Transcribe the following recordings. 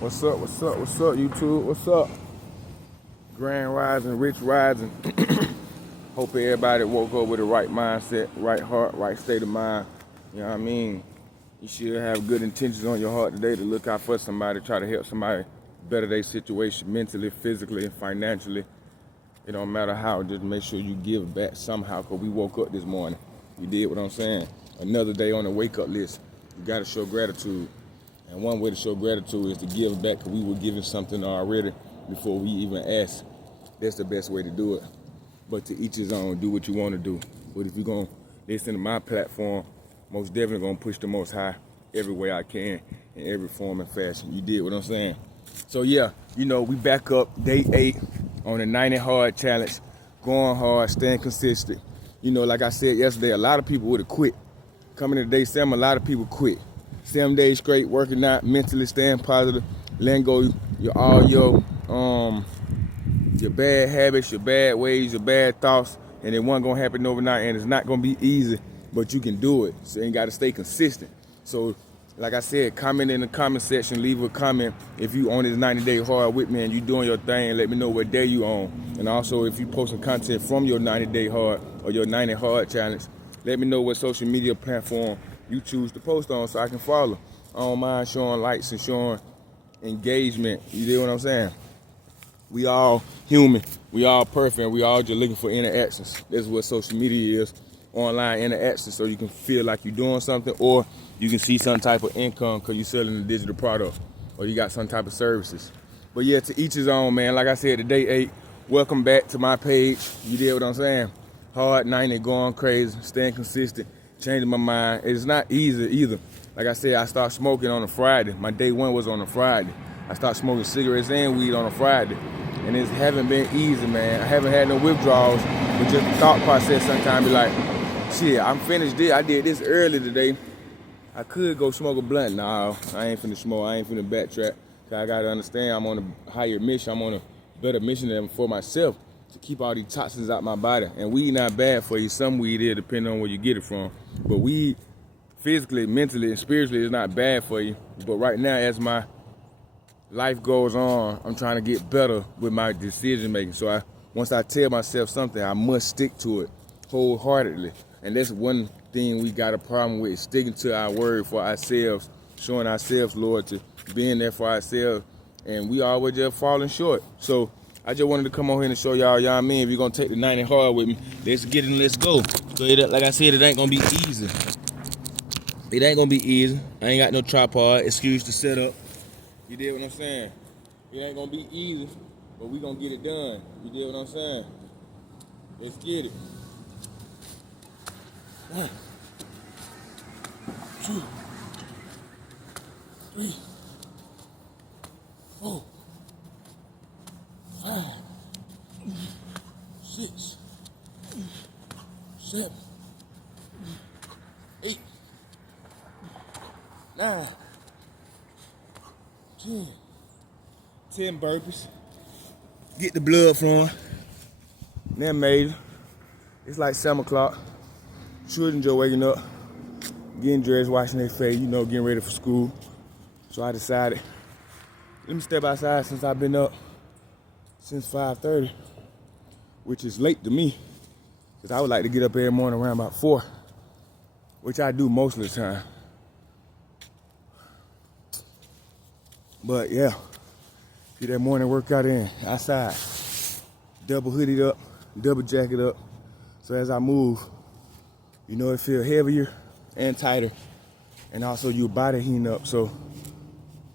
What's up, YouTube? What's up? Grand rising, rich rising. Hope everybody woke up with the right mindset, right heart, right state of mind. You know what I mean? You should have good intentions on your heart today to look out for somebody, try to help somebody better their situation mentally, physically, and financially. It don't matter how, just make sure you give back somehow, because we woke up this morning. You did what I'm saying? Another day on the wake-up list. You got to show gratitude. And one way to show gratitude is to give back, because we were given something already before we even asked. That's the best way to do it. But to each his own, do what you want to do. But if you're going to listen to my platform, most definitely going to push the most high every way I can, in every form and fashion. You did what I'm saying? So yeah, you know, we back up day 8 on the 90 hard challenge, going hard, staying consistent. You know, like I said yesterday, a lot of people would have quit. Coming to day 7, a lot of people quit. 7 days straight, working out, mentally staying positive, letting go your bad habits, your bad ways, your bad thoughts, and it wasn't gonna happen overnight, and it's not gonna be easy, but you can do it. So you gotta stay consistent. So like I said, comment in the comment section, leave a comment if you on this 90-day hard with me and you doing your thing. Let me know what day you on. And also, if you posting content from your 90-day hard or your 90 hard challenge, let me know what social media platform you choose to post on so I can follow. I don't mind showing likes and showing engagement. You get what I'm saying? We all human. We all perfect. We all just looking for interactions. That's what social media is. Online interactions, so you can feel like you're doing something, or you can see some type of income because you're selling a digital product, or you got some type of services. But yeah, to each his own, man. Like I said, today 8, welcome back to my page. You did what I'm saying? Hard 90, going crazy, staying consistent, changing my mind. It's not easy either. Like I said, I started smoking on a Friday. My day 1 was on a Friday. I started smoking cigarettes and weed on a Friday. And it haven't been easy, man. I haven't had no withdrawals, but just the thought process sometimes be like, shit, I'm finished this. I did this early today. I could go smoke a blunt. No, I ain't finna smoke. I ain't finna backtrack. Cause I gotta understand I'm on a higher mission. I'm on a better mission than for myself to keep all these toxins out my body. And weed not bad for you. Some weed is, depending on where you get it from. But weed, physically, mentally, and spiritually, is not bad for you. But right now, as my life goes on, I'm trying to get better with my decision making. So once I tell myself something, I must stick to it wholeheartedly. And that's one thing we got a problem with, sticking to our word for ourselves, showing ourselves loyalty, being there for ourselves, and we always just falling short. So I just wanted to come on here and show y'all, you know what I mean, if you're going to take the 90 hard with me, let's get it and let's go. So like I said, it ain't going to be easy. It ain't going to be easy. I ain't got no tripod, excuse to set up. You did what I'm saying? It ain't going to be easy, but we going to get it done. You did what I'm saying? Let's get it. 1, 2, 3, 4, 5, 6, 7, 8, 9, 10 burpees. Get the blood flowing. Then made it. It's like 7 o'clock. Children just waking up, getting dressed, washing their face, you know, getting ready for school. So I decided, let me step outside since I've been up since 5:30, which is late to me, because I would like to get up every morning around about 4, which I do most of the time. But yeah, get that morning workout in, outside. Double hooded up, double jacket up. So as I move, you know, it feels heavier and tighter, and also your body heating up, so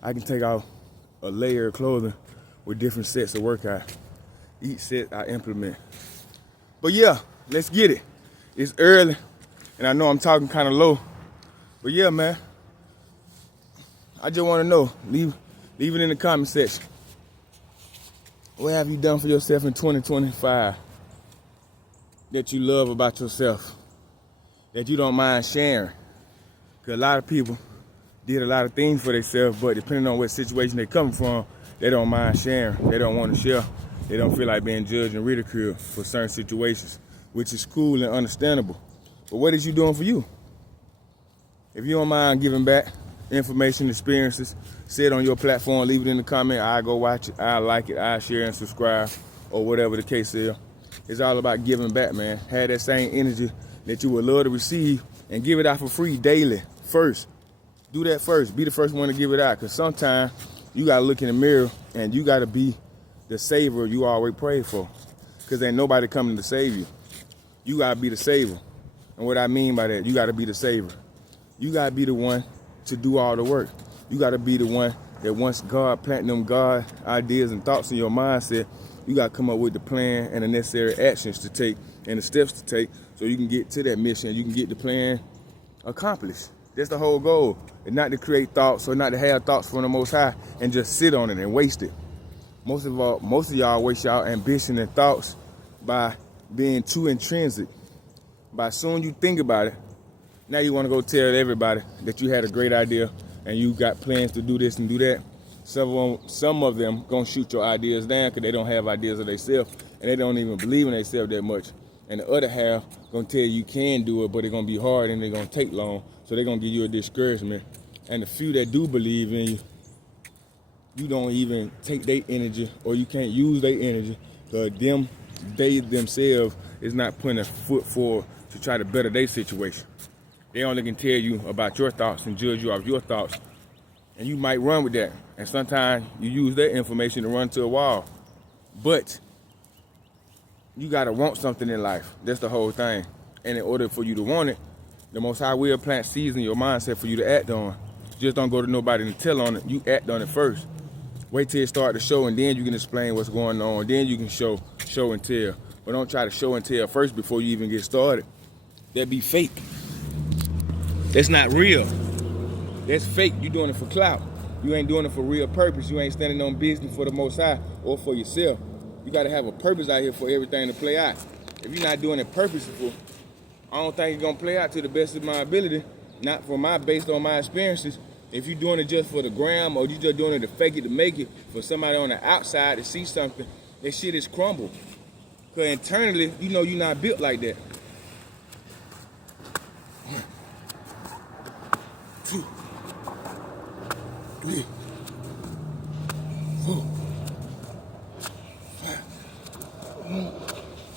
I can take off a layer of clothing with different sets of workout. Each set I implement. But yeah, let's get it. It's early, and I know I'm talking kind of low, but yeah, man, I just want to know, leave it in the comment section. What have you done for yourself in 2025 that you love about yourself, that you don't mind sharing? Because a lot of people did a lot of things for themselves, but depending on what situation they come from, they don't mind sharing. They don't want to share. They don't feel like being judged and ridiculed for certain situations, which is cool and understandable. But what is you doing for you? If you don't mind giving back, information, experiences, say it on your platform, leave it in the comment. I go watch it, I like it, I share and subscribe, or whatever the case is. It's all about giving back, man. Have that same energy that you would love to receive and give it out for free daily first. Do that first. Be the first one to give it out, because sometimes you got to look in the mirror and you got to be the savior you always prayed for, because ain't nobody coming to save you. You got to be the savior. And what I mean by that, you got to be the savior. You got to be the one to do all the work. You got to be the one that once God planted them God ideas and thoughts in your mindset, you got to come up with the plan and the necessary actions to take and the steps to take so you can get to that mission. You can get the plan accomplished. That's the whole goal. And not to create thoughts or not to have thoughts from the Most High and just sit on it and waste it. Most of y'all waste y'all ambition and thoughts by being too intrinsic. By soon you think about it, now you want to go tell everybody that you had a great idea and you got plans to do this and do that. Some of them gonna shoot your ideas down because they don't have ideas of themselves and they don't even believe in themselves that much. And the other half gonna tell you can do it, but it's gonna be hard and they're gonna take long. So they're gonna give you a discouragement. And the few that do believe in you, you don't even take their energy, or you can't use their energy because they themselves is not putting a foot forward to try to better their situation. They only can tell you about your thoughts and judge you off your thoughts. And you might run with that. And sometimes you use that information to run to a wall. But you gotta want something in life. That's the whole thing. And in order for you to want it, the Most High will plant seeds in your mindset for you to act on. Just don't go to nobody and tell on it. You act on it first. Wait till it start to show, and then you can explain what's going on. Then you can show and tell. But don't try to show and tell first before you even get started. That'd be fake. That's not real. That's fake. You doing it for clout. You ain't doing it for real purpose. You ain't standing on business for the Most High or for yourself. You got to have a purpose out here for everything to play out. If you're not doing it purposeful, I don't think it's going to play out to the best of my ability. Not based on my experiences. If you're doing it just for the gram, or you just doing it to fake it to make it for somebody on the outside to see something, that shit is crumbled. Because internally, you know you're not built like that. 1, 2, 3, 4, 5,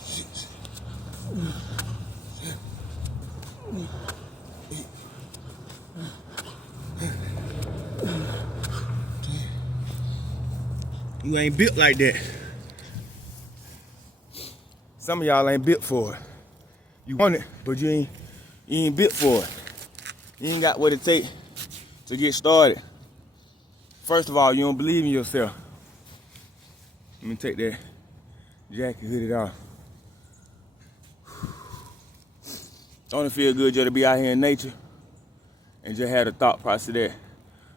6, 7, 8, 9, 10. You ain't built like that. Some of y'all ain't built for it. You want it, but you ain't built for it. You ain't got what it takes to get started. First of all, you don't believe in yourself. Let me take that jacket, hoodie off. Don't it feel good just to be out here in nature and just have the thought process that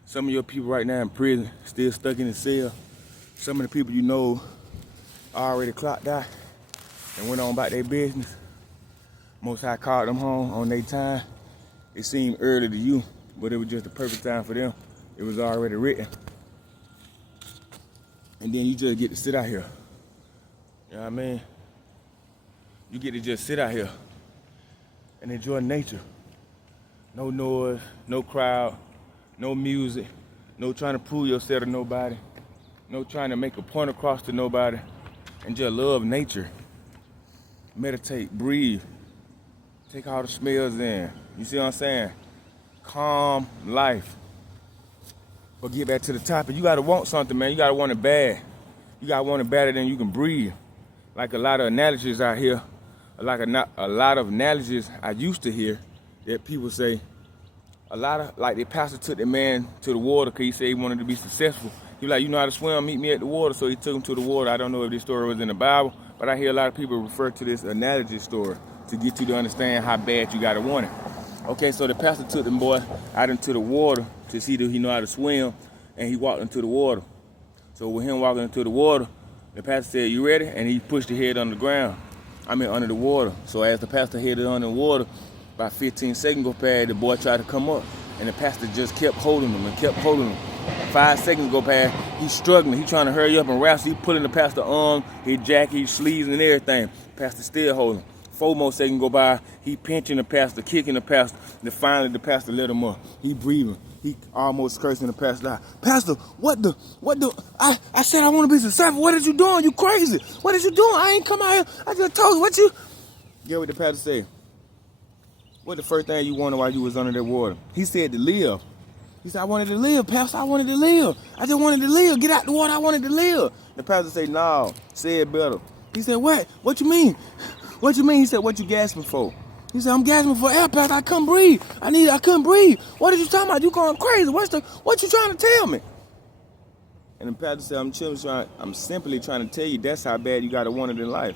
some of your people right now in prison, still stuck in the cell. Some of the people you know already clocked out and went on about their business. Most High called them home on their time. It seemed early to you, but it was just the perfect time for them. It was already written. And then you just get to sit out here. You know what I mean? You get to just sit out here and enjoy nature. No noise, no crowd, no music, no trying to prove yourself to nobody, no trying to make a point across to nobody, and just love nature. Meditate, breathe, take all the smells in. You see what I'm saying? Calm life. But get back to the topic. You gotta want something, man. You gotta want it bad. You gotta want it better than you can breathe. Like a lot of analogies out here, a lot of analogies I used to hear that people say, like the pastor took the man to the water because he said he wanted to be successful. He was like, you know how to swim, meet me at the water. So he took him to the water. I don't know if this story was in the Bible, but I hear a lot of people refer to this analogy story to get you to understand how bad you gotta want it. Okay, so the pastor took the boy out into the water to see that he know how to swim, and he walked into the water. So with him walking into the water, the pastor said, you ready? And he pushed his head under the water. So as the pastor headed under the water, about 15 seconds go past, the boy tried to come up, and the pastor just kept holding him and kept holding him. 5 seconds go past, he's struggling. He's trying to hurry up and wrestle. He's pulling the pastor's arm, his jacket, his sleeves, and everything. Pastor still holding him. 4 more seconds go by, he pinching the pastor, kicking the pastor. Then finally the pastor let him up. He breathing. he almost cursing the pastor out. Pastor, I said I want to be successful. What are you doing? You crazy. What are you doing? I ain't come out here. I just told you what you. Get what the pastor said. What the first thing you wanted while you was under that water? He said to live. He said, I wanted to live, Pastor. I wanted to live. I just wanted to live. Get out the water. I wanted to live. The pastor said, no, say it better. He said, what? What you mean? What you mean? He said, what you gasping for? He said, I'm gasping for air, Pastor. I couldn't breathe. I couldn't breathe. What are you talking about? You going crazy. What you trying to tell me? And the pastor said, I'm simply trying to tell you that's how bad you got to want it in life.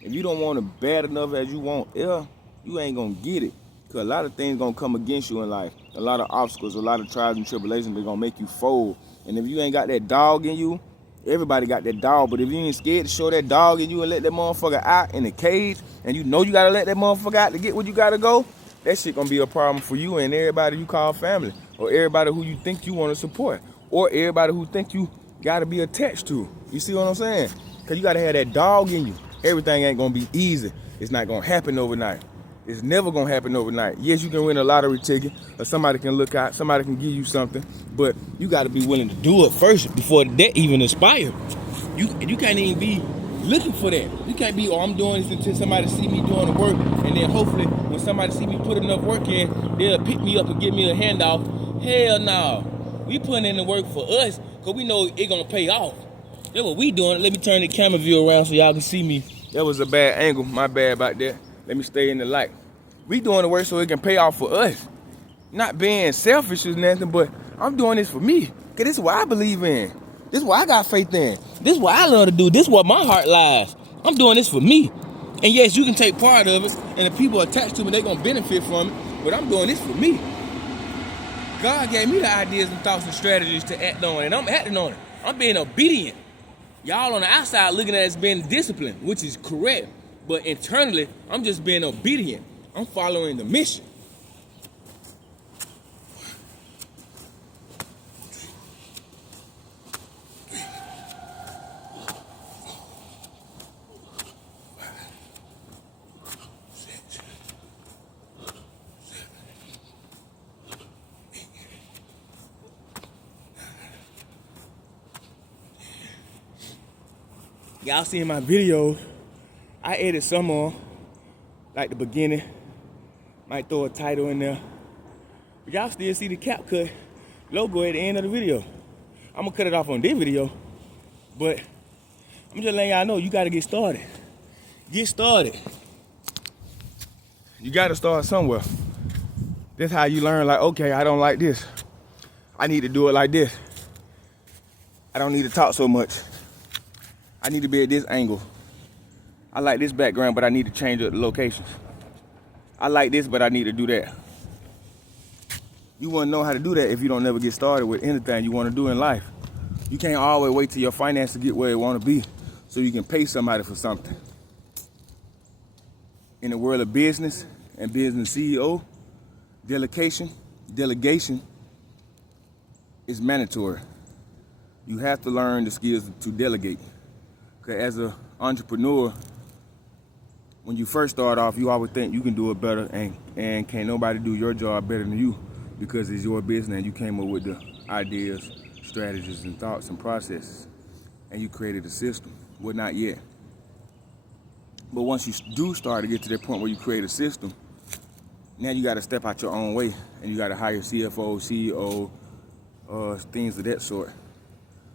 If you don't want it bad enough as you want air, you ain't going to get it. Because a lot of things going to come against you in life. A lot of obstacles, a lot of trials and tribulations, they're going to make you fold. And if you ain't got that dog in you, everybody got that dog. But if you ain't scared to show that dog in you and let that motherfucker out in the cage, and you know you got to let that motherfucker out to get where you got to go, that shit going to be a problem for you and everybody you call family. Or everybody who you think you want to support. Or everybody who think you got to be attached to. You see what I'm saying? Because you got to have that dog in you. Everything ain't going to be easy. It's not going to happen overnight. It's never going to happen overnight. Yes, you can win a lottery ticket, or somebody can look out, somebody can give you something, but you got to be willing to do it first before that even inspires. You can't even be looking for that. You can't be, I'm doing this until somebody see me doing the work, and then hopefully when somebody see me put enough work in, they'll pick me up and give me a handoff. Hell no. We putting in the work for us because we know it's going to pay off. That's what we doing. Let me turn the camera view around so y'all can see me. That was a bad angle. My bad about that. Let me stay in the light. We doing the work so it can pay off for us. Not being selfish or nothing, but I'm doing this for me. Because this is what I believe in. This is what I got faith in. This is what I love to do. This is what my heart lies. I'm doing this for me. And yes, you can take part of it, and the people attached to me, they're going to benefit from it, but I'm doing this for me. God gave me the ideas and thoughts and strategies to act on, and I'm acting on it. I'm being obedient. Y'all on the outside looking at it as being disciplined, which is correct. But internally, I'm just being obedient. I'm following the mission. Y'all seen my videos. I edit some on, like the beginning. Might throw a title in there. But y'all still see the cap cut logo at the end of the video. I'm gonna cut it off on this video, but I'm just letting y'all know you gotta get started. Get started. You gotta start somewhere. That's how you learn, like, okay, I don't like this. I need to do it like this. I don't need to talk so much. I need to be at this angle. I like this background, but I need to change up the locations. I like this, but I need to do that. You wouldn't know how to do that if you don't never get started with anything you want to do in life. You can't always wait till your finances get where you want to be so you can pay somebody for something. In the world of business and business CEO, delegation is mandatory. You have to learn the skills to delegate. Because as an entrepreneur, when you first start off, you always think you can do it better, and can't nobody do your job better than you because it's your business and you came up with the ideas, strategies, and thoughts and processes, and you created a system. Well, not yet. But once you do start to get to that point where you create a system, now you got to step out your own way, and you got to hire CFO, CEO, things of that sort,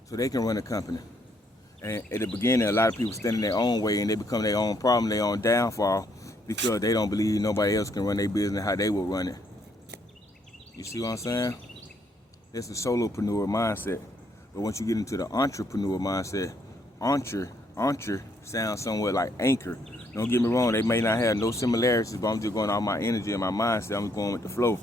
so they can run a company. And at the beginning, a lot of people stand in their own way, and they become their own problem, their own downfall, because they don't believe nobody else can run their business how they would run it. You see what I'm saying? That's the solopreneur mindset. But once you get into the entrepreneur mindset, entre sounds somewhat like anchor. Don't get me wrong, they may not have no similarities, but I'm just going off my energy and my mindset. I'm going with the flow.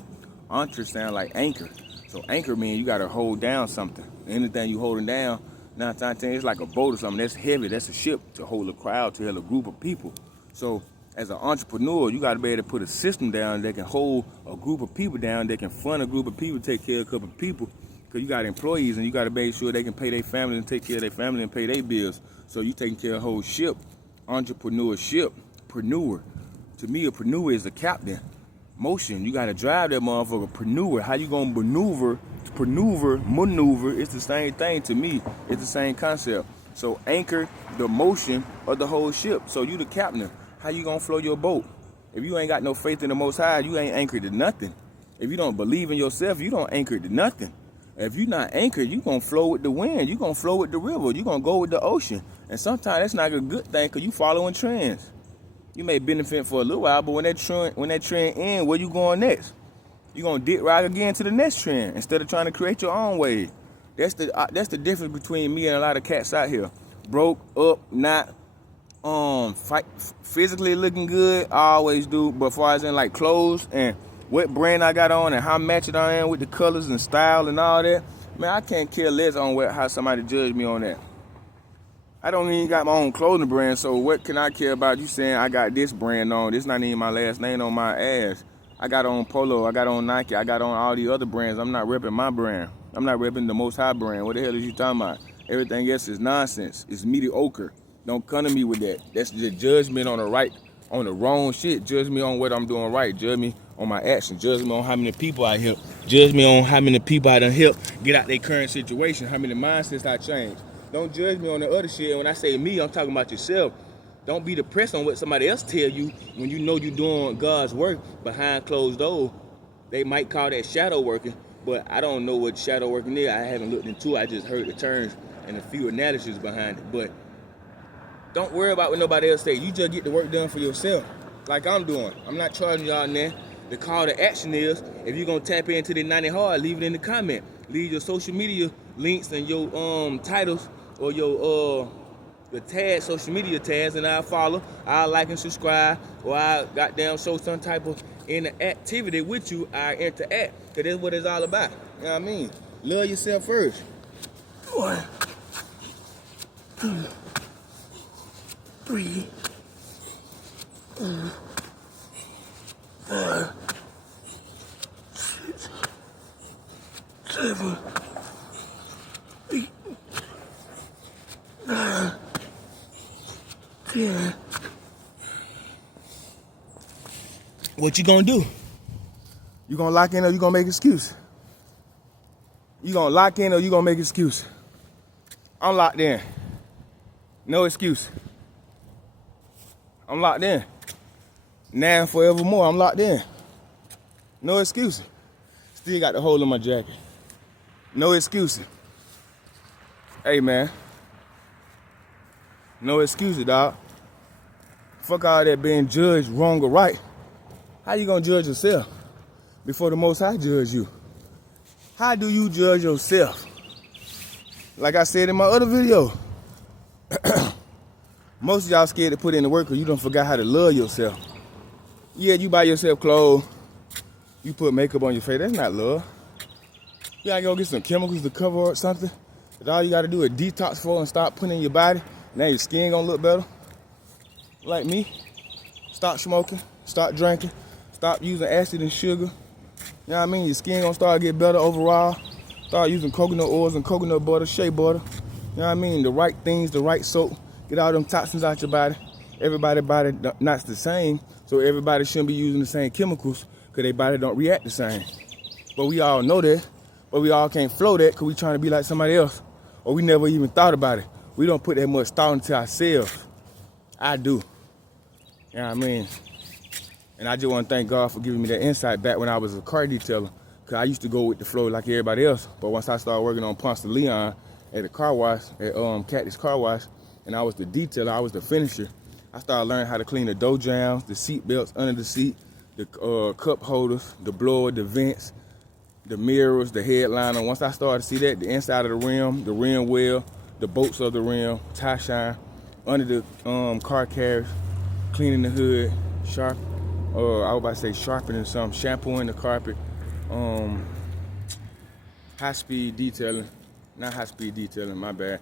Entre sound like anchor. So anchor means you got to hold down something. Anything you holding down, 9 times 10, it's like a boat or something that's heavy. That's a ship to hold a crowd, to hold a group of people. So as an entrepreneur, you got to be able to put a system down that can hold a group of people down, that can fund a group of people, take care of a couple of people. Because you got employees, and you got to make sure they can pay their family and take care of their family and pay their bills. So you taking care of the whole ship. Entrepreneurship, preneur. To me, a preneur is a captain. motion. You gotta drive that motherfucker. Maneuver. How you gonna maneuver? It's the same thing to me. It's the same concept. So anchor the motion of the whole ship. So you the captain. How you gonna flow your boat? If you ain't got no faith in the Most High, you ain't anchored to nothing. If you don't believe in yourself, you don't anchor to nothing. If you're not anchored, you gonna flow with the wind. You gonna flow with the river. You gonna go with the ocean. And sometimes that's not a good thing because you following trends. You may benefit for a little while, but when that trend ends, where you going next? You gonna dip right again to the next trend instead of trying to create your own wave. That's the difference between me and a lot of cats out here. Broke up, not physically looking good. I always do, but as far as in like clothes and what brand I got on and how matched I am with the colors and style and all that, man, I can't care less on how somebody judge me on that. I don't even got my own clothing brand, so what can I care about you saying I got this brand on? This not even my last name on my ass. I got on Polo, I got on Nike, I got on all the other brands. I'm not repping my brand. I'm not repping the Most High brand. What the hell is you talking about? Everything else is nonsense. It's mediocre. Don't come to me with that. That's the judgment on the wrong shit. Judge me on what I'm doing right. Judge me on my actions. Judge me on how many people I help. Judge me on how many people I done help get out their current situation. How many mindsets I changed. Don't judge me on the other shit. When I say me, I'm talking about yourself. Don't be depressed on what somebody else tell you when you know you're doing God's work behind closed doors. They might call that shadow working, but I don't know what shadow working is. I haven't looked into it. I just heard the terms and a few analyses behind it. But don't worry about what nobody else say. You just get the work done for yourself, like I'm doing. I'm not charging y'all now. The call to action is, if you're gonna tap into the 90 hard, leave it in the comment. Leave your social media links and your titles or your the tag, social media tags, and I'll follow, I'll like and subscribe, or I'll goddamn show some type of interactivity with you. I interact, because that's what it's all about. You know what I mean? Love yourself first. 1, 2, 3, 4, 5, 6, 7, 8, 9, 10. What you gonna do? You gonna lock in or you gonna make excuse? You gonna lock in or you gonna make excuse? I'm locked in. No excuse. I'm locked in. Now and forevermore, I'm locked in. No excuses. Still got the hole in my jacket. No excuses. Hey, man. No excuses, dog. Fuck all that being judged wrong or right. How you gonna judge yourself before the Most High judge you? How do you judge yourself? Like I said in my other video, most of y'all scared to put in the work because you done forgot how to love yourself. Yeah, you buy yourself clothes, you put makeup on your face. That's not love. You gotta go get some chemicals to cover up something that all you gotta do is detox for and stop putting in your body. Now your skin gonna look better. Like me. Stop smoking, stop drinking, stop using acid and sugar. You know what I mean? Your skin gonna start to get better overall. Start using coconut oils and coconut butter, shea butter. You know what I mean? The right things, the right soap. Get all them toxins out your body. Everybody's body not the same, so everybody shouldn't be using the same chemicals because their body don't react the same. But we all know that, but we all can't flow that because we trying to be like somebody else, or we never even thought about it. We don't put that much thought into ourselves. I do. You know what I mean? And I just want to thank God for giving me that insight back when I was a car detailer. Because I used to go with the flow like everybody else. But once I started working on Ponce de Leon at the car wash, at Cactus Car Wash, and I was the detailer, I was the finisher, I started learning how to clean the door jambs, the seat belts under the seat, the cup holders, the blower, the vents, the mirrors, the headliner. Once I started to see that, the inside of the rim well, the bolts of the rim, tie shine, under the car carriage, cleaning the hood, I was about to say sharpening something, shampooing the carpet, high-speed detailing, not high-speed detailing, my bad,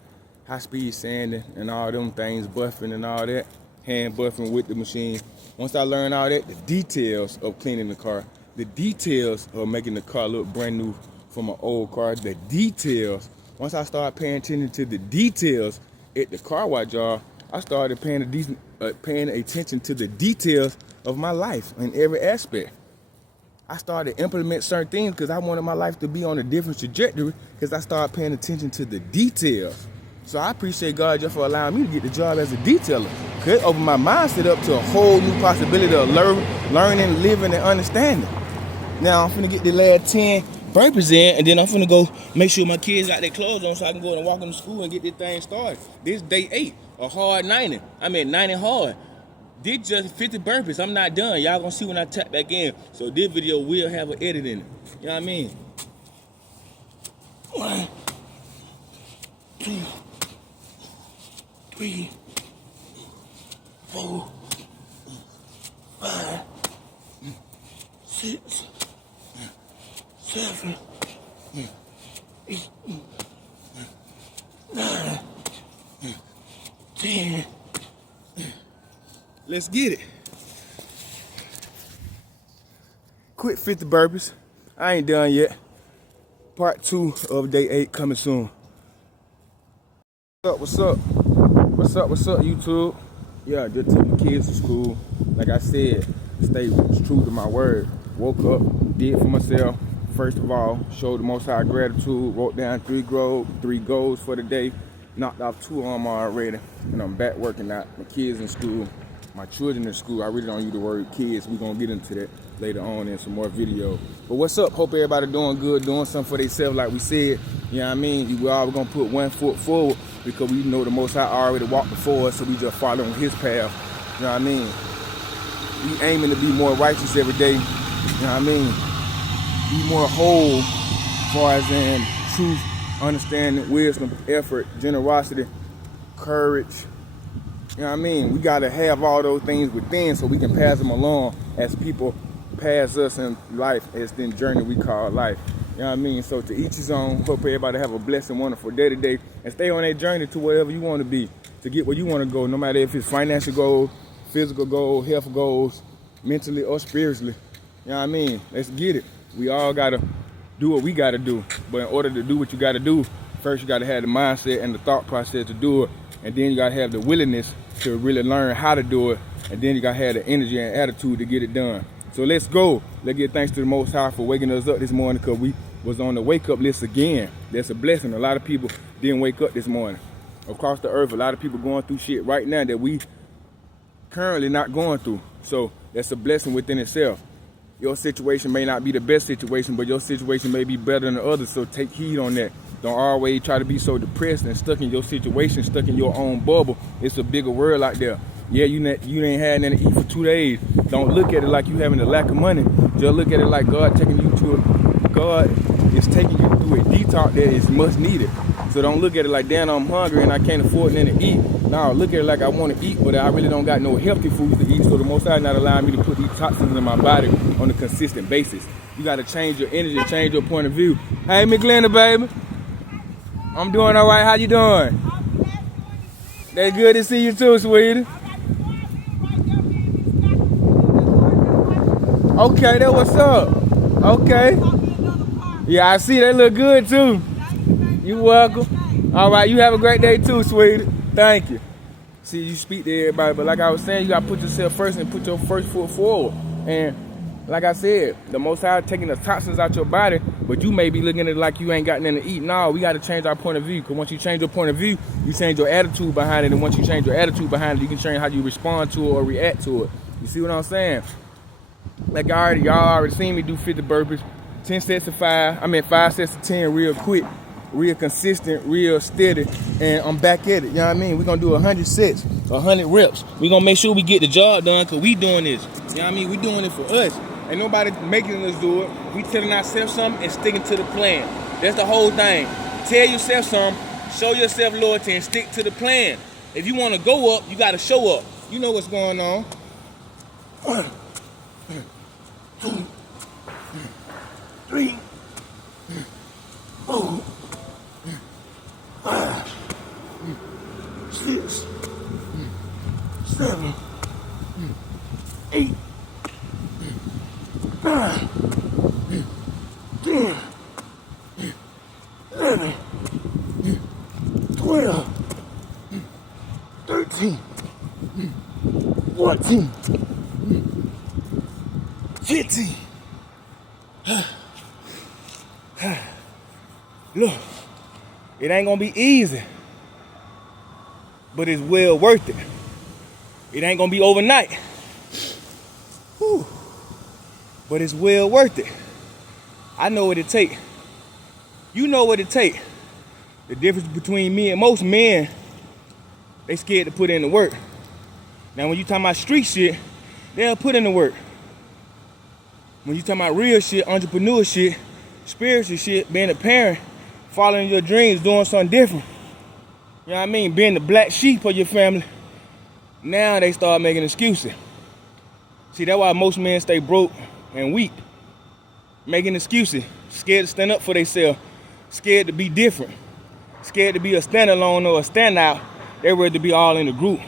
high-speed sanding and all them things, buffing and all that, hand buffing with the machine. Once I learned all that, the details of cleaning the car, the details of making the car look brand new from an old car, the details. Once I started paying attention to the details at the car wash job, I started paying attention to the details of my life in every aspect. I started implement certain things because I wanted my life to be on a different trajectory because I started paying attention to the details. So I appreciate God just for allowing me to get the job as a detailer. Cause it opened my mindset up to a whole new possibility of learning, living, and understanding. Now I'm finna get the last 10 burpees in, and then I'm finna go make sure my kids got their clothes on so I can go and walk them to school and get this thing started. This day 8, a hard 90. I mean 90 hard. Did just 50 burpees. I'm not done. Y'all gonna see when I tap back in. So this video will have an edit in it. You know what I mean? 1, 2, 3, 4, 5, 6, 7, 8, 9, 10. Let's get it. Quit 50 burpees. I ain't done yet. Part 2 of day 8 coming soon. What's up? What's up, YouTube? Yeah, just took my kids to school. Like I said, stay true to my word. Woke up, did for myself. First of all, showed the Most High gratitude, wrote down 3 goals for the day, knocked off 2 of them already, and I'm back working out. My kids in school, my children in school. I really don't use the word kids. We're gonna get into that later on in some more videos. But what's up? Hope everybody doing good, doing something for themselves like we said. You know what I mean? We all gonna put 1 foot forward because we know the Most High already walked before us, so we just following his path. You know what I mean? We aiming to be more righteous every day. You know what I mean? Be more whole as far as in truth, understanding, wisdom, effort, generosity, courage. You know what I mean? We gotta have all those things within so we can pass them along as people pass us in life, as the journey we call life. You know what I mean? So to each his own. Hope everybody have a blessed and wonderful day today and stay on that journey to wherever you want to be, to get where you want to go, no matter if it's financial goals, physical goals, health goals, mentally or spiritually. You know what I mean? Let's get it. We all gotta do what we gotta do. But in order to do what you gotta do, first you gotta have the mindset and the thought process to do it. And then you gotta have the willingness to really learn how to do it. And then you gotta have the energy and attitude to get it done. So let's go. Let's give thanks to the Most High for waking us up this morning, because we was on the wake up list again. That's a blessing. A lot of people didn't wake up this morning. Across the earth, a lot of people going through shit right now that we currently not going through. So that's a blessing within itself. Your situation may not be the best situation, but your situation may be better than others. So take heed on that. Don't always try to be so depressed and stuck in your situation, stuck in your own bubble. It's a bigger world out there. Yeah, you ain't had nothing to eat for 2 days. Don't look at it like you having a lack of money. Just look at it like God is taking you through a detox that is much needed. So don't look at it like, damn, I'm hungry and I can't afford nothing to eat. No, look at it like I want to eat, but I really don't got no healthy foods to eat. So the Most High not allowing me to put these toxins in my body on a consistent basis. You got to change your energy, change your point of view. Hey, McGlinda, baby. I'm doing all right. How you doing? That's good to see you too, sweetie. Okay, that what's up. Okay. Yeah, I see they look good too. You welcome. All right, you have a great day too, sweetie. Thank you. See, you speak to everybody, but like I was saying, you gotta put yourself first and put your first foot forward. And like I said, the Most High taking the toxins out your body, but you may be looking at it like you ain't got nothing to eat. No, we gotta change our point of view, because once you change your point of view, you change your attitude behind it, and once you change your attitude behind it, you can change how you respond to it or react to it. You see what I'm saying? Like y'all already seen me do 50 burpees, 10 sets of 5 sets of 10 real quick, real consistent, real steady, and I'm back at it. You know what I mean? We're gonna do 100 sets, 100 reps. We're gonna make sure we get the job done, because we doing this. You know what I mean? We doing it for us. Ain't nobody making us do it. We telling ourselves something and sticking to the plan. That's the whole thing. Tell yourself something, show yourself loyalty, and stick to the plan. If you want to go up, you got to show up. You know what's going on. 1, 2, 3, 4, 5, 6, 7, 8, 9, 10, 11, 12, 13, 14, 15, Look, it ain't gonna be easy, but it's well worth it. It ain't gonna be overnight, whew, but it's well worth it. I know what it take. You know what it take. The difference between me and most men, they scared to put in the work. Now when you talking about street shit, they'll put in the work. When you talking about real shit, entrepreneur shit, spiritual shit, being a parent, following your dreams, doing something different, you know what I mean, being the black sheep of your family, now they start making excuses. See, that's why most men stay broke and weak, making excuses, scared to stand up for themselves, scared to be different, scared to be a standalone or a standout. They're ready to be all in the group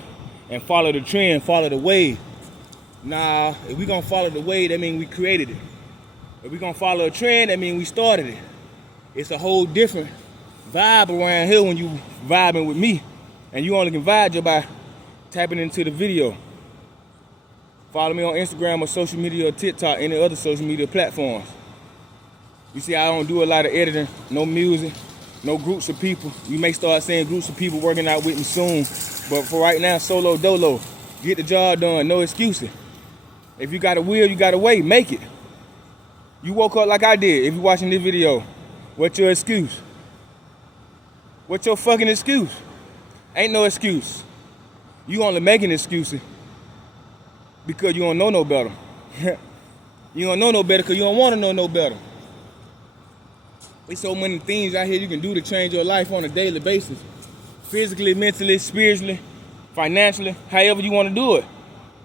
and follow the trend, follow the wave. Nah, if we gonna follow the wave, that means we created it. If we gonna follow a trend, that means we started it. It's a whole different vibe around here when you vibing with me. And you only can vibe just by tapping into the video. Follow me on Instagram or social media or TikTok, any other social media platforms. You see, I don't do a lot of editing, no music, no groups of people. You may start seeing groups of people working out with me soon. But for right now, solo dolo. Get the job done, no excuses. If you got a will, you got a way, make it. You woke up like I did. If you're watching this video, what's your excuse? What's your fucking excuse? Ain't no excuse. You only making excuses because you don't know no better. You don't know no better because you don't want to know no better. There's so many things out here you can do to change your life on a daily basis. Physically, mentally, spiritually, financially, however you want to do it.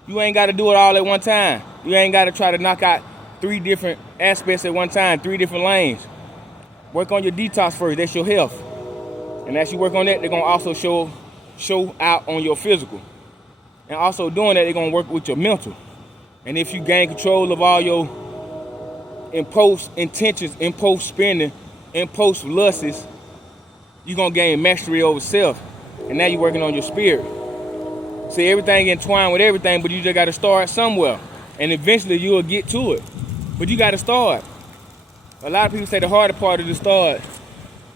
You ain't got to do it all at one time. You ain't got to try to knock out 3 different aspects at one time, 3 different lanes. Work on your detox first, that's your health. And as you work on that, they're gonna also show out on your physical. And also doing that, they're gonna work with your mental. And if you gain control of all your impulse intentions, impulse spending, impulse lusts, you're gonna gain mastery over self. And now you're working on your spirit. See, everything entwined with everything, but you just gotta start somewhere. And eventually you'll get to it. But you gotta start. A lot of people say the harder part is to start.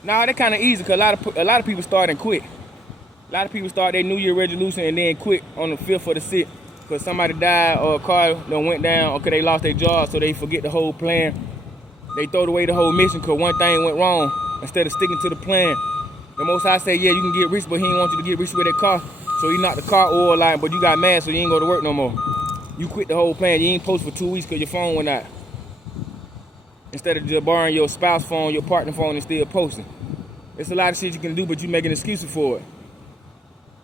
Nah, that's kind of easy because a lot of people start and quit. A lot of people start their New Year resolution and then quit on the 5th or the 6th because somebody died or a car done went down or because they lost their job, so they forget the whole plan. They throw away the whole mission because one thing went wrong instead of sticking to the plan. The Most High say, yeah, you can get rich, but he didn't want you to get rich with that car. So he knocked the car oil line, but you got mad, so you ain't go to work no more. You quit the whole plan. You ain't post for 2 weeks because your phone went out. Instead of just borrowing your spouse phone, your partner phone, and still posting. It's a lot of shit you can do, but you making excuses for it.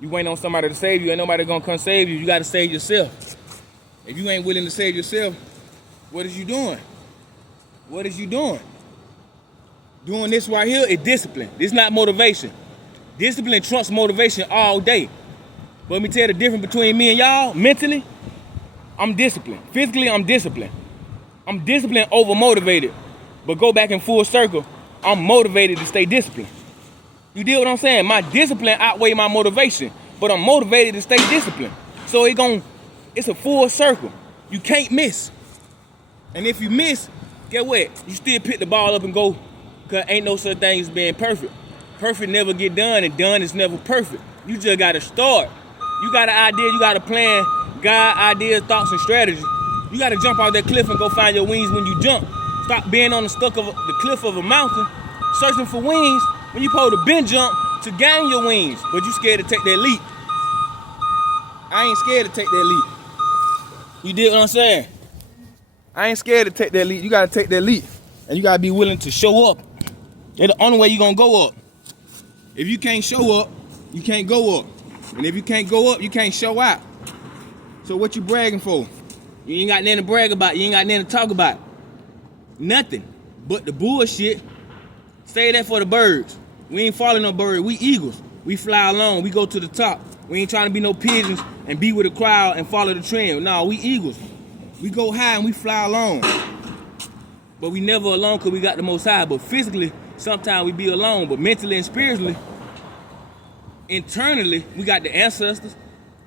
You waiting on somebody to save you, ain't nobody gonna come save you. You gotta save yourself. If you ain't willing to save yourself, what is you doing? What is you doing? Doing this right here is discipline. This is not motivation. Discipline trumps motivation all day. But let me tell you the difference between me and y'all. Mentally, I'm disciplined. Physically, I'm disciplined. I'm disciplined over motivated. But go back in full circle, I'm motivated to stay disciplined. You deal what I'm saying? My discipline outweigh my motivation, but I'm motivated to stay disciplined. So it's a full circle. You can't miss. And if you miss, get what? You still pick the ball up and go, because ain't no such thing as being perfect. Perfect never get done, and done is never perfect. You just got to start. You got an idea, you got a plan, guide, ideas, thoughts, and strategies. You got to jump off that cliff and go find your wings when you jump. Stop being on the cliff of a mountain, searching for wings when you supposed to bend jump to gain your wings, but you scared to take that leap. I ain't scared to take that leap. You dig what I'm saying? I ain't scared to take that leap. You got to take that leap, and you got to be willing to show up. That's the only way you're going to go up. If you can't show up, you can't go up. And if you can't go up, you can't show out. So what you bragging for? You ain't got nothing to brag about. You ain't got nothing to talk about. Nothing but the bullshit. Say that for the birds. We ain't following no bird. We eagles. We fly alone. We go to the top. We ain't trying to be no pigeons and be with the crowd and follow the trend. No, we eagles. We go high and we fly alone. But we never alone because we got the Most High. But physically, sometimes we be alone. But mentally and spiritually, internally, we got the ancestors.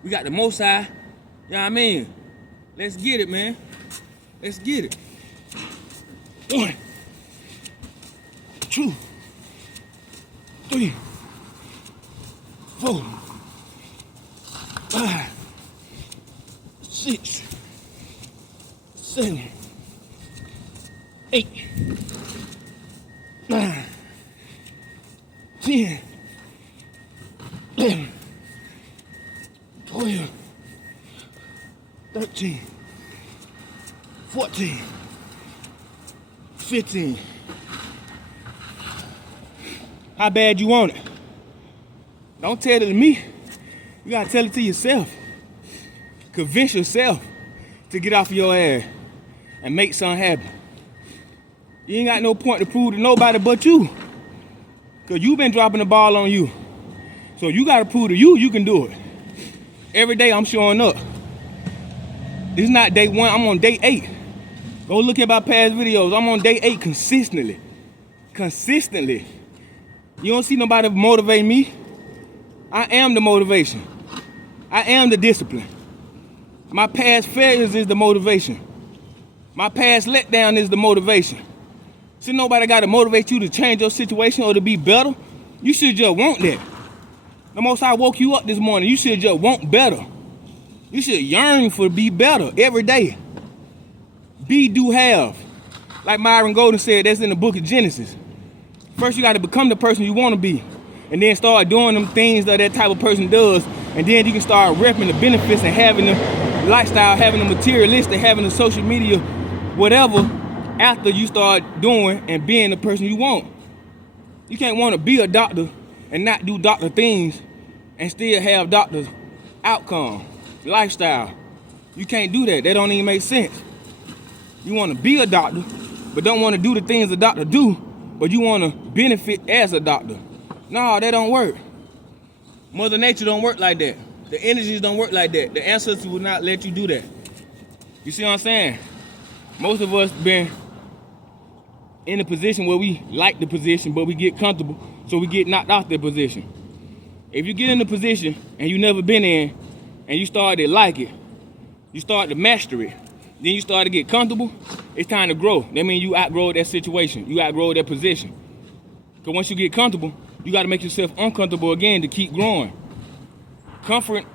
We got the Most High. You know what I mean? Let's get it, man. Let's get it. 1, 2, 3, 4, 5, 6, 7, 8, 9, 10, 11, 12, 13, 14, 15. How bad you want it? Don't tell it to me. You gotta tell it to yourself. Convince yourself to get off of your ass and make something happen. You ain't got no point to prove to nobody but you. Cause you been dropping the ball on you. So you gotta prove to you can do it. Every day I'm showing up. This is not day 1, I'm on day 8. Go look at my past videos. I'm on day 8 consistently. Consistently. You don't see nobody motivate me. I am the motivation. I am the discipline. My past failures is the motivation. My past letdown is the motivation. See, nobody got to motivate you to change your situation or to be better. You should just want that. The Most High woke you up this morning. You should just want better. You should yearn for be better every day. Be, do, have. Like Myron Golden said, that's in the book of Genesis. First, you got to become the person you want to be. And then start doing them things that type of person does. And then you can start repping the benefits and having the lifestyle, having the materialistic, having the social media, whatever, after you start doing and being the person you want. You can't want to be a doctor and not do doctor things and still have doctor's outcome, lifestyle. You can't do that. That don't even make sense. You want to be a doctor, but don't want to do the things a doctor do, but you want to benefit as a doctor. No, that don't work. Mother Nature don't work like that. The energies don't work like that. The ancestors will not let you do that. You see what I'm saying? Most of us been in a position where we like the position, but we get comfortable, so we get knocked off the position. If you get in the position and you never been in, and you start to like it, you start to master it, then you start to get comfortable, it's time to grow. That means you outgrow that situation. You outgrow that position. Because once you get comfortable, you got to make yourself uncomfortable again to keep growing. Comfort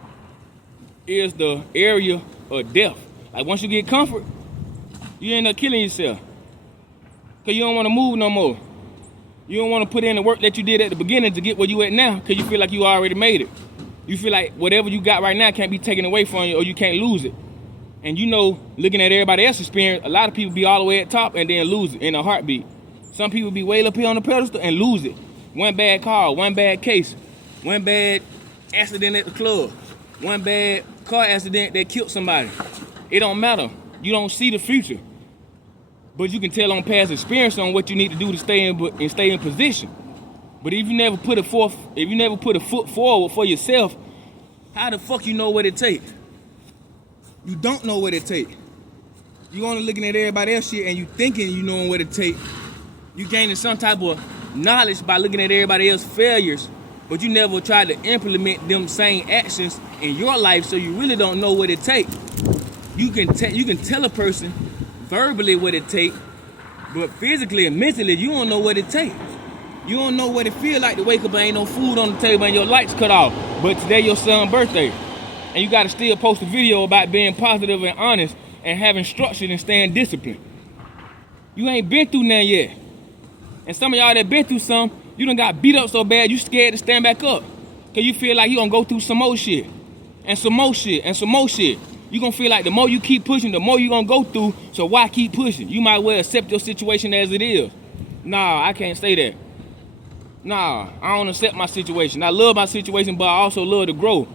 is the area of death. Like once you get comfort, you end up killing yourself. Because you don't want to move no more. You don't want to put in the work that you did at the beginning to get where you at now, because you feel like you already made it. You feel like whatever you got right now can't be taken away from you, or you can't lose it. And you know, looking at everybody else's experience, a lot of people be all the way at top and then lose it in a heartbeat. Some people be way up here on the pedestal and lose it. One bad call, one bad case, one bad accident at the club, one bad car accident that killed somebody. It don't matter. You don't see the future. But you can tell on past experience on what you need to do to stay in position. But if you never put a foot forward for yourself, how the fuck you know what it takes? You don't know what it takes. You only looking at everybody else shit and you thinking you knowing what it takes. You gaining some type of knowledge by looking at everybody else's failures, but you never tried to implement them same actions in your life, so you really don't know what it takes. You can tell a person verbally what it takes, but physically and mentally, you don't know what it takes. You don't know what it feel like to wake up and ain't no food on the table and your lights cut off, but today your son's birthday. And you gotta still post a video about being positive and honest and having structure and staying disciplined. You ain't been through nothing yet. And some of y'all that been through some, you done got beat up so bad you scared to stand back up. Cause you feel like you gonna go through some more shit. And some more shit, and some more shit. You gonna feel like the more you keep pushing, the more you gonna go through, so why keep pushing? You might well accept your situation as it is. Nah, I can't say that. Nah, I don't accept my situation. I love my situation, but I also love to grow.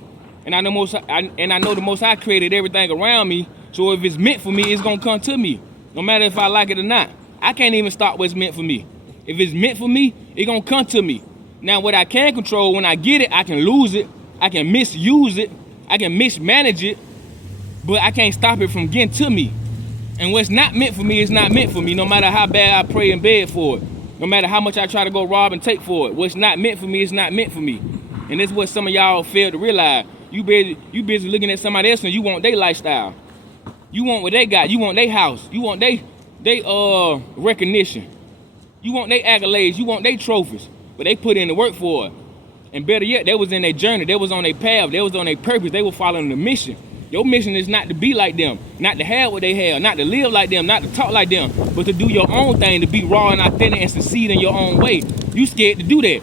And I know the Most High created everything around me, so if it's meant for me, it's gonna come to me, no matter if I like it or not. I can't even stop what's meant for me. If it's meant for me, it's gonna come to me. Now, what I can control, when I get it, I can lose it, I can misuse it, I can mismanage it, but I can't stop it from getting to me. And what's not meant for me is not meant for me, no matter how bad I pray and beg for it, no matter how much I try to go rob and take for it. What's not meant for me is not meant for me. And that's what some of y'all fail to realize. You busy looking at somebody else and you want their lifestyle. You want what they got. You want their house. You want they recognition. You want their accolades, you want their trophies, but they put in the work for it. And better yet, they was in their journey, they was on their path, they was on their purpose, they were following the mission. Your mission is not to be like them, not to have what they have, not to live like them, not to talk like them, but to do your own thing, to be raw and authentic and succeed in your own way. You scared to do that.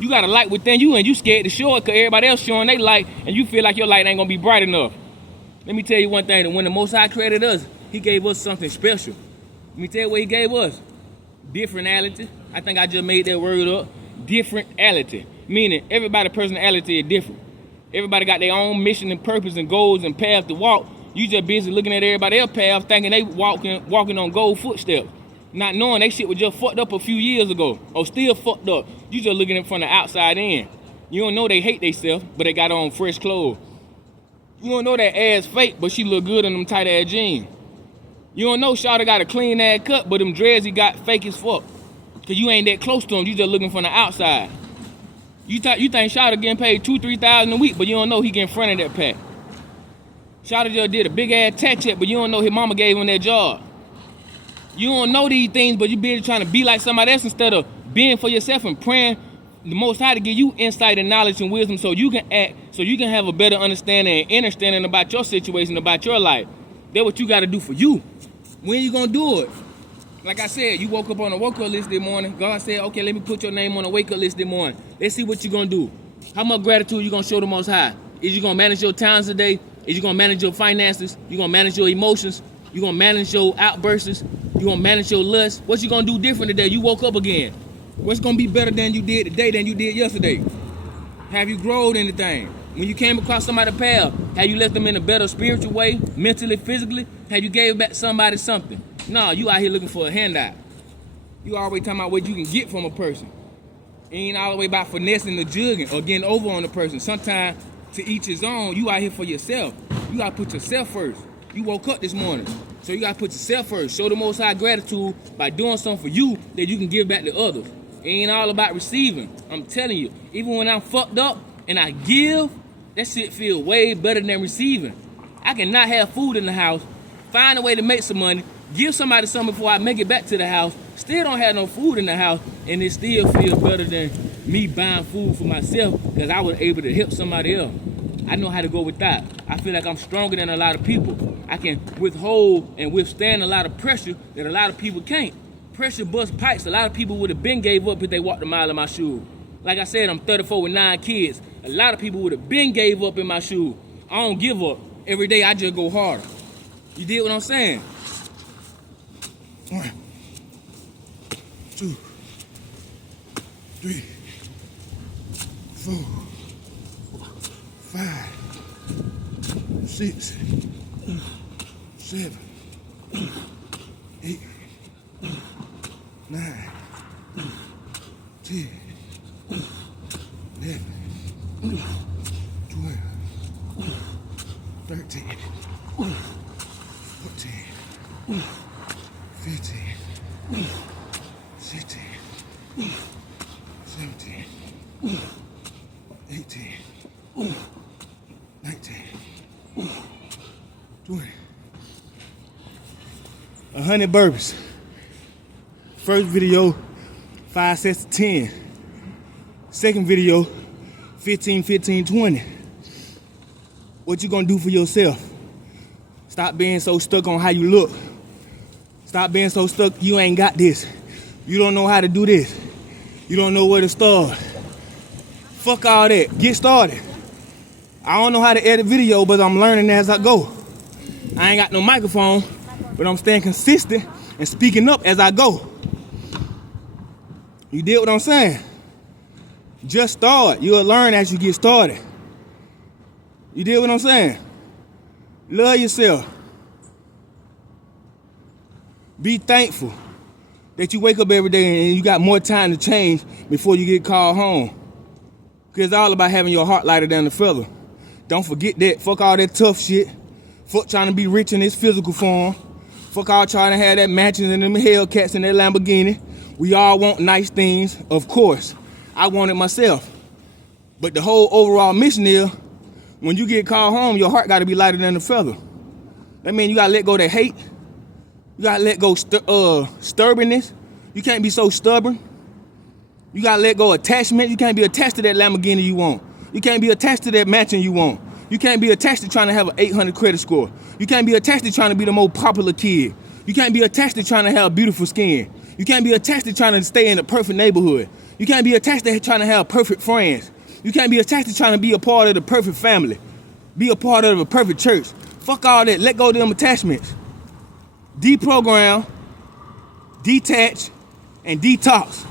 You got a light within you and you scared to show it because everybody else showing their light and you feel like your light ain't gonna be bright enough. Let me tell you one thing, that when the Most High created us, he gave us something special. Let me tell you what he gave us. Differentality. I think I just made that word up. Differentality. Meaning everybody's personality is different. Everybody got their own mission and purpose and goals and path to walk. You just busy looking at everybody else's path thinking they walking on gold footsteps. Not knowing they shit was just fucked up a few years ago or still fucked up. You just looking at it from the outside in. You don't know they hate themselves, but they got on fresh clothes. You don't know that ass fake, but she look good in them tight ass jeans. You don't know Shawty got a clean ass cut, but them dreads he got fake as fuck. Cause you ain't that close to him, you just looking from the outside. You think Shawty getting paid $2,000-3,000 a week, but you don't know he getting front of that pack. Shawty just did a big ass tax check, but you don't know his mama gave him that job. You don't know these things, but you busy trying to be like somebody else instead of being for yourself and praying the Most High to give you insight and knowledge and wisdom so you can act, so you can have a better understanding and understanding about your situation, about your life. That's what you got to do for you. When you gonna do it? Like I said, you woke up on a wake-up list this morning. God said, okay, let me put your name on a wake-up list this morning. Let's see what you're gonna do. How much gratitude you gonna show the Most High? Is you gonna manage your talents today? Is you gonna manage your finances? You gonna manage your emotions? You gonna manage your outbursts? You gonna manage your lust? What you gonna do different today? You woke up again. What's gonna be better than you did today than you did yesterday? Have you grown anything? When you came across somebody's path, have you left them in a better spiritual way, mentally, physically? Have you gave back somebody something? No, you out here looking for a handout. You always talking about what you can get from a person. It ain't all the way about finessing the jugging or getting over on the person. Sometimes to each his own, you out here for yourself. You gotta put yourself first. You woke up this morning, so you gotta put yourself first. Show the Most High gratitude by doing something for you that you can give back to others. It ain't all about receiving. I'm telling you, even when I'm fucked up and I give, that shit feel way better than receiving. I cannot have food in the house, find a way to make some money, give somebody something before I make it back to the house, still don't have no food in the house, and it still feels better than me buying food for myself because I was able to help somebody else. I know how to go with that. I feel like I'm stronger than a lot of people. I can withhold and withstand a lot of pressure that a lot of people can't. Pressure bust pipes. A lot of people would have been gave up if they walked a mile in my shoes. Like I said, I'm 34 with 9 kids. A lot of people would have been gave up in my shoes. I don't give up. Every day I just go harder. You did what I'm saying? 1, 2, 3, 4, 5, 6, 7, 8, 9, 10, 11, 12, 13, 14, 15, 16, 17, 18, 19, 20. 100 burpees. First video, 5 sets of 10. Second video, 15, 15, 20. What you gonna do for yourself? Stop being so stuck on how you look. Stop being so stuck, you ain't got this. You don't know how to do this. You don't know where to start. Fuck all that, get started. I don't know how to edit video, but I'm learning as I go. I ain't got no microphone, but I'm staying consistent and speaking up as I go. You did what I'm saying? Just start. You'll learn as you get started. You did what I'm saying? Love yourself. Be thankful that you wake up every day and you got more time to change before you get called home. Because it's all about having your heart lighter than the feather. Don't forget that. Fuck all that tough shit. Fuck trying to be rich in this physical form. Fuck all trying to have that mansions and them Hellcats and that Lamborghini. We all want nice things, of course. I want it myself. But the whole overall mission is, when you get called home, your heart got to be lighter than the feather. That means you got to let go of that hate. You gotta let go stubbornness. You can't be so stubborn. You gotta let go attachment. You can't be attached to that Lamborghini you want. You can't be attached to that mansion you want. You can't be attached to trying to have an 800 credit score. You can't be attached to trying to be the most popular kid. You can't be attached to trying to have beautiful skin. You can't be attached to trying to stay in the perfect neighborhood. You can't be attached to trying to have perfect friends. You can't be attached to trying to be a part of the perfect family. Be a part of a perfect church. Fuck all that. Let go of them attachments. Deprogram, detach, and detox.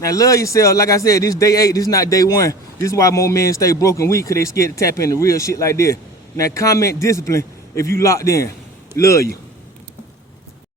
Now love yourself. Like I said, this day 8, this is not day 1. This is why more men stay broke and weak, because they scared to tap into real shit like this. Now comment discipline if you locked in. Love you.